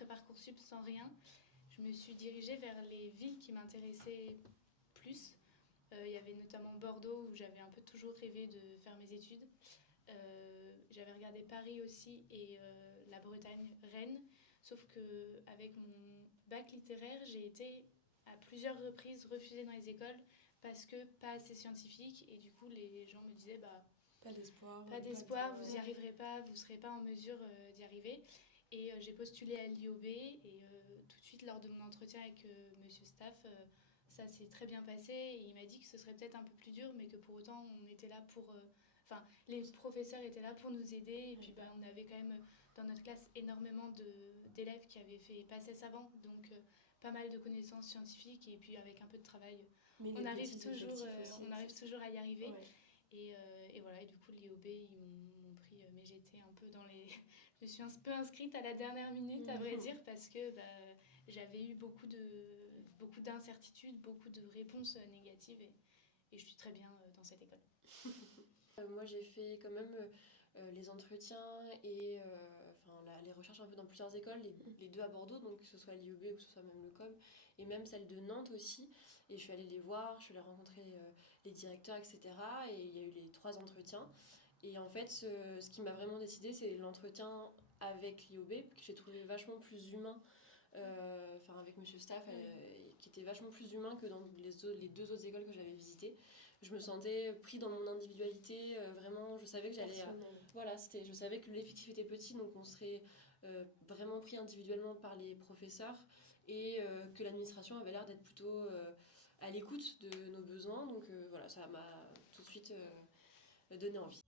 après Parcoursup sans rien, je me suis dirigée vers les villes qui m'intéressaient plus. Il y avait notamment Bordeaux où j'avais un peu toujours rêvé de faire mes études. J'avais regardé Paris aussi et la Bretagne, Rennes. Sauf qu'avec mon bac littéraire, j'ai été à plusieurs reprises refusée dans les écoles parce que pas assez scientifique. Et du coup, les gens me disaient pas d'espoir, vous n'y arriverez pas, vous ne serez pas en mesure d'y arriver. Et j'ai postulé à l'IOB et tout de suite, lors de mon entretien avec Monsieur Staff, ça s'est très bien passé. Et il m'a dit que ce serait peut-être un peu plus dur, mais que pour autant, on était là pour. Enfin, les professeurs étaient là pour nous aider. Et puis, on avait quand même dans notre classe énormément d'élèves qui avaient fait passé savant. Donc, pas mal de connaissances scientifiques. Et puis, avec un peu de travail, on arrive toujours à y arriver. Ouais. Et voilà, et du coup, l'IOB, ils m'ont pris, mais j'étais un peu dans les. Je me suis un peu inscrite à la dernière minute, à vrai dire, parce que j'avais eu beaucoup d'incertitudes, beaucoup de réponses négatives, et je suis très bien dans cette école. Moi, j'ai fait quand même les entretiens et les recherches un peu dans plusieurs écoles, les deux à Bordeaux, donc que ce soit l'IOB ou que ce soit même le COB, et même celle de Nantes aussi. Et je suis allée les voir, je suis allée rencontrer les directeurs, etc. Et il y a eu les 3 entretiens. Et en fait, ce qui m'a vraiment décidée, c'est l'entretien avec l'IOB, que j'ai trouvé vachement plus humain. Avec Monsieur Staff, qui était vachement plus humain que dans les 2 autres écoles que j'avais visitées. Je me sentais pris dans mon individualité, vraiment, je savais que j'allais... je savais que l'effectif était petit, donc on serait vraiment pris individuellement par les professeurs, et que l'administration avait l'air d'être plutôt à l'écoute de nos besoins, donc ça m'a tout de suite donné envie.